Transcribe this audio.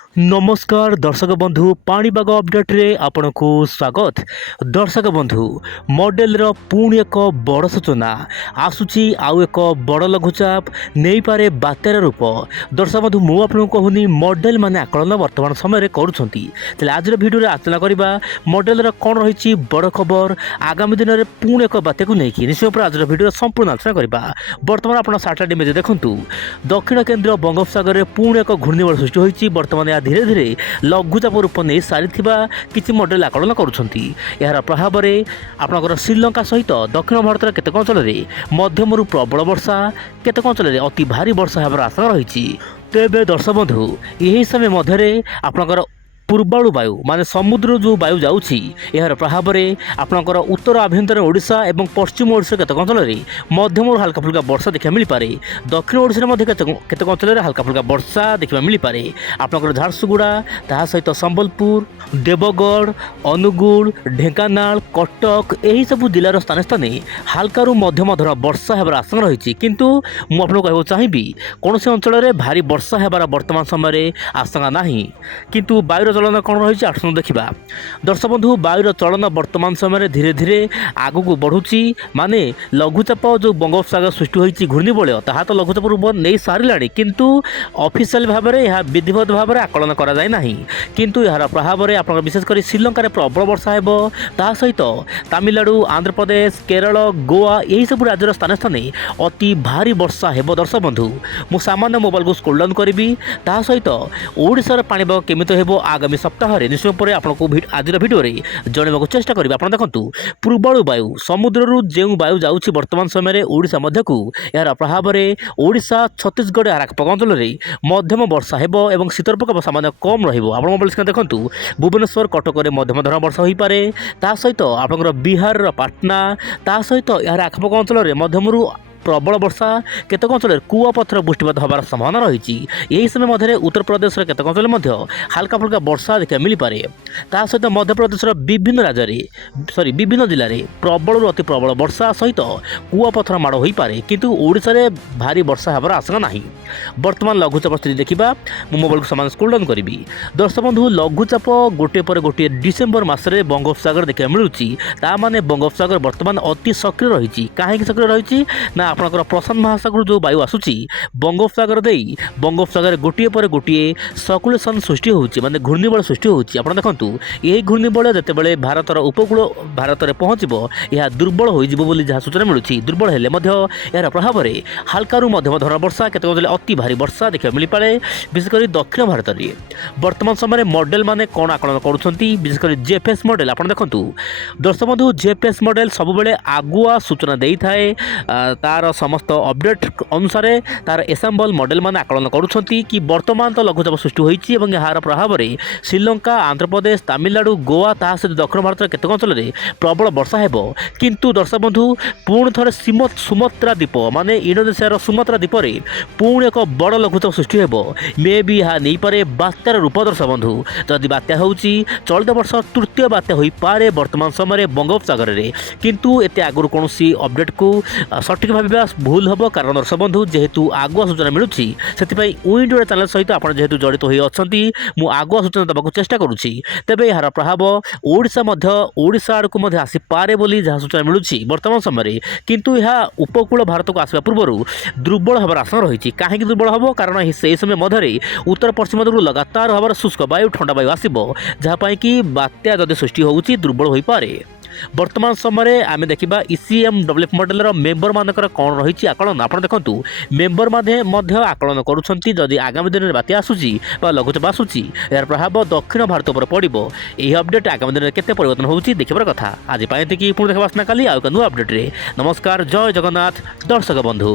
नमस्कार दर्शक बंधु पाणीपाग अपडेट रे आपनको स्वागत। दर्शक बंधु मॉडल रो पुणी एक बड़ सूचना आसुची आउ एक बड़ लघुचाप नहीं पारे बात्यार रूप। दर्शक बंधु मु आपन कहूनी मॉडल माने आकलन वर्तमान समय करुछंती। तेल आज वीडियो रे आलोचना करबा मॉडल रो कोन रहिची बड़ खबर आगामी दिन रे पुणी एक बात्या को नेकी निश्चय पर आज वीडियो संपूर्ण आलोचना करबा। वर्तमान आपन सैटेलाइट इमेज देखंतु दक्षिण केंद्र बंगोपसागर रे पुणी एक घूर्णिझड़ सृष्टि होईची। वर्तमान धीरे धीरे लघुचाप रूप नहीं सारी किसी मॉडल आकलन करुछंती। यार प्रभाव में आपनकर श्रीलंका सहित दक्षिण भारत केतेक अंचल मध्यम प्रबल वर्षा केतेक अंचल अति भारी वर्षा होबार आशंका रही। तेबे दर्शक बंधु यही समय मध्य आपनकर पूर्वाणु वायु माने समुद्र जो वायु जाउछि यार प्रभाव में आपनकर उत्तर आभ्यंतरीण ओडिशा एवं पश्चिम ओडिशा केतेक अंचल मध्यम और हल्का फुल्का वर्षा देखा मिल पारे। दक्षिण ओडिशा मध्ये केतेक अंचल हल्का फुल्का वर्षा देखा मिल पारे। आपनकर झारसुगुड़ा ता सहित संबलपुर देवगढ़ अनुगुल ढेंकानाल कटक यही सब जिलार स्थान स्थान हल्का मध्यम धरण वर्षा होबार आशंका रही। किंतु मु आपको कहूँ चाहिए कौन से अंचल में भारी वर्षा होबार वर्तमान समय आशंका नहीं। किंतु वायुर चलन कौन रही आसुन देखा। दर्शक बंधु वायुर चलन वर्तमान समय धीरे धीरे आगक बढ़ुची माने लघुचाप जो बंगोपसागर सृष्टि होती घूर्णिबलय ताहा तो लघुचाप रूप नहीं सारा किंतु ऑफिशियल भाव में यह विधिवत भाव में आकलन करा जाए नहीं। किंतु यार प्रभाव में आप विशेषकर श्रीलंका प्रबल वर्षा हो ता सहित तमिलनाडु आंध्र प्रदेश केरल गोवा यही सब राज्यर स्थान स्थान अति भारी वर्षा हो। दर्शक बंधु मु सामान्य मोबाइल को स्क्रोल डाउन करी ता सहित ओडिशार पाणीपाग केमिति हेबो आगामी सप्ताह निश्चय पर आपको आज भिडियो जनवाक चेष्टा करेंगे। आप देखो पूर्वाणु वायु समुद्र जो वायु जाऊँगी वर्तमान समय ओडिशा मध्य को यार प्रभाव में ओडिशा छत्तीसगढ़ आखपाख अंचल मध्यम वर्षा हो शीतर प्रकोप सामान्य कम रहा। मोबाइल स्क्रीन देखो भुवनेश्वर कटक में मध्यम धरण वर्षा हो पाए ता सहित आपंकर बिहार पाटना ता सहित यार आखपाख अंचल मध्यम प्रबल वर्षा केतक अंचल कुआपथर बृष्टिपात होबार संभावना रही। यही समय मध्य उत्तर प्रदेश केतक अंचल हल्का फुल्का वर्षा देखा मिल पारे। ता सहित मध्य प्रदेश विभिन्न राज्य विभिन्न जिले में प्रबल अति प्रबल वर्षा सहित कुआपथर माड़ हो पारे। किंतु ओडिशा रे भारी वर्षा होबार आशंका नहीं। वर्तमान लघुचाप स्थिति देखा मोबाइल को सामान स्क्रोल डाउन करी। दर्शक बंधु लघुचाप गोटे पर गोटे डिसेम्बर मासरे बंगोपसागर देखा मिलूँ ता माने बंगोपसागर वर्तमान अति सक्रिय रही। कहीं सक्रिय रही ना आपनकर प्रशांत महासागर जो वायु आसुची बंगोपसागर दे बंगोपसागर गोटे पर गोटे सर्कुलेशन सृष्टि होची माने घूर्णिबल सृष्टि होची। आपण देखंतु यही घूर्णिबल जेतेबेले भारतर उपकूल भारत में पहुँचब यह दुर्बल होइजिबो बोली जहाँ सूचना मिलूँ। दुर्बल हेले मध्य यार प्रभाव में हल्का मध्यम धरण वर्षा केतक अति भारी वर्षा देखा मिल पाए विशेषकर दक्षिण भारत में। वर्तमान समय मॉडल माने कौन आकलन करुछंती विशेषकर जेएफएस मॉडल आपण देखंतु दर्शक बंधु जेएफएस मॉडल सबुबले आगुआ सूचना देई थाए तार समस्त अपडेट अनुसार तार एसाम्बल मॉडल मान आकलन करुछंती कि वर्तमान तो लघुचाप सृष्टि होईची एवं यार प्रभाव में श्रीलंका आंध्र प्रदेश तमिलनाडु गोवा ता सहित दक्षिण भारत केतक अंचल प्रबल वर्षा हेबो। किंतु दर्शक बंधु पुणी थे सुमात्रा द्वीप माने इंडोनेशिया सुमात्रा द्वीप में पुणी एक बड़ लघुचाप सृष्टि हेबो मे भी यह नहीं पारे बात्यार रूप। दर्शक बंधु जदि बात्या होउची चलित वर्ष तृतीय बात्या होई पारे वर्तमान समय बंगोपसागर में। किंतु एते आगुर कौन अपडेट को सठिक भाव भूल हम कारण दर्शक बंधु जेहेतु आगुआ सूचना मिलूँ से विंडो चैनल सहित आप जेहेतु जड़ित होती मु आगुआ सूचना देवाक चेष्टा करुँची। तेबे यार प्रभाव ओडिशा आड़ को आसीपारे बोली जहाँ सूचना मिलूँ वर्तमान समय। किंतु यह उपकूल भारत को आसवा पूर्व दुर्बल होबार आशंका रही। कहीं दुर्बल हम कारण से समय मध्य उत्तर पश्चिम दिगु लगातार हबार शुष्क वायु ठंडा वायु आसब जहाँपाई कि बात्या जदि सृष्टि होउची दुर्बल हो पारे। वर्तमान समय आम देखा इसीएम डेवलप मॉडल मेम्बर मानकर कौन रही आकलन आप देखु मेम्बर मध्य आकलन करुँच जदि आगामी दिन में बात्या आसूची लघुचाप आसूची यार प्रभाव दक्षिण भारत पर पड़ो। यही अपडेट आगामी दिन में केते परिवर्तन होउची देखिबार कथा। आज पाए पुणी देखा काली आउ नुआ अपडेट रे। नमस्कार जय जगन्नाथ दर्शक बंधु।